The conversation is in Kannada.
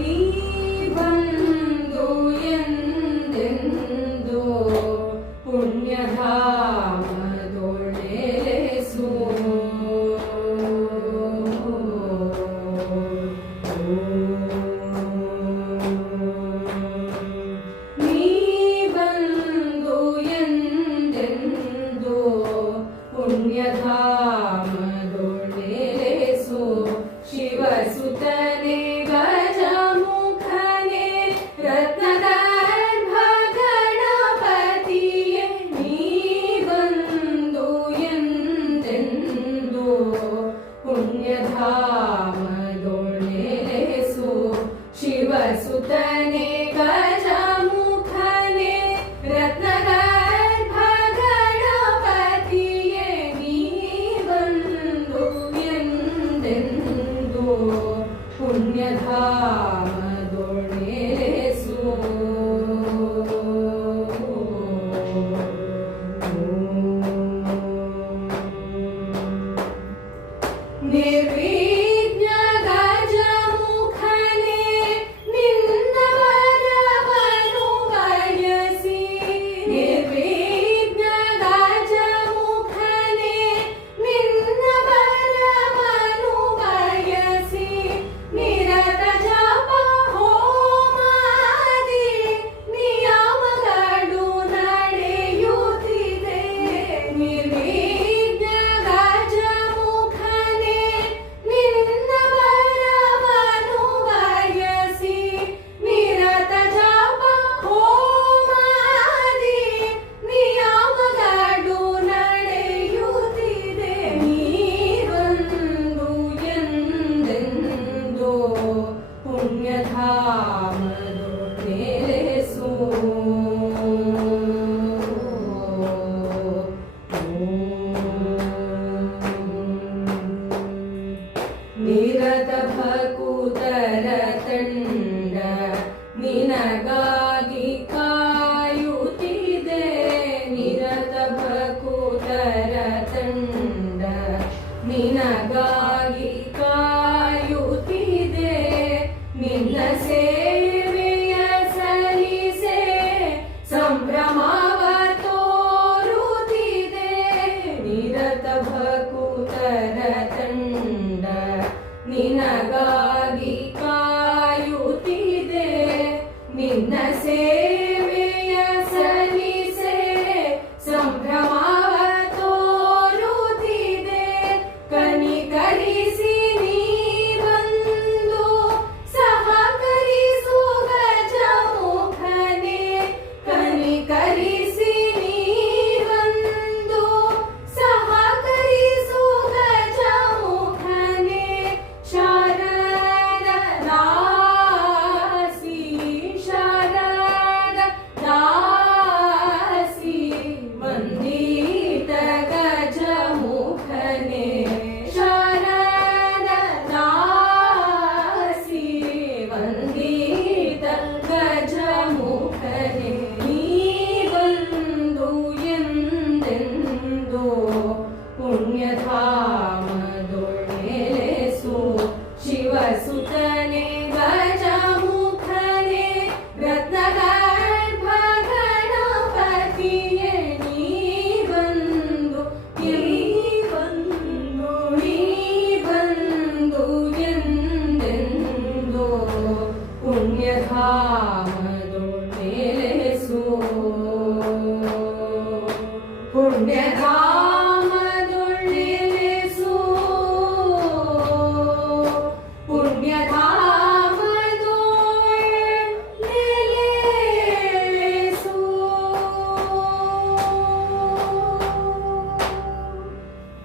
ನೀ ಬಂದು ಎಂದೆಂದು ಪುಣ್ಯಧಾಮದೊಳೆಸು. ನೀ ಬಂದು ಎಂದೆಂದು ಪುಣ್ಯಧಾಮದೊಳೆಸು. ಶಿವಸುತನೇ ಗಜಮುಖನೇ ರತ್ನಗರ್ಭ ಗಣಪತಿಯೇ ನೀ ಬಂದು ಎಂದೆಂದು ಪುಣ್ಯಧಾಮದೊಳೆಸು. ಶಿವಸುತನೇ ಗಜಮುಖನೇ ರತ್ನಗರ್ಭ ಗಣಪತಿಯೇ ನೀ ಬಂದು ಎಂದೆಂದು ಪುಣ್ಯಧಾಮದೊಳೆಸು. ನಿರ್ವಿಘ್ನ ಗಜಮುಖನೇ ನಿನ್ನ ವರವನ್ನು ಬಯಸಿ. ನಿರ್ವಿಘ್ನ ಗಜಮುಖನೇ ನಿನ್ನ ವರವನ್ನು ಬಯಸಿ. ನಿರತ ಜಪ ಹೋಮಾದಿ ನಿಯಮಗಳು ನಡೆಯುತ್ತಿದೆ. ನಿರ್ವಿಘ್ನ ಗಜಮುಖನೇ ನಿನ್ನ ವರವನ್ನು ಬಯಸಿ. ನಿರತ ಜಪ ಹೋಮಾದಿ ನಿಯಮಗಳು ನಡೆಯುತ್ತಿದೆ. ನೀ ಬಂದು ಎಂದೆಂದು ಪುಣ್ಯಧಾಮದೊಳೆಸು. ನಿರತ ಭಕುತ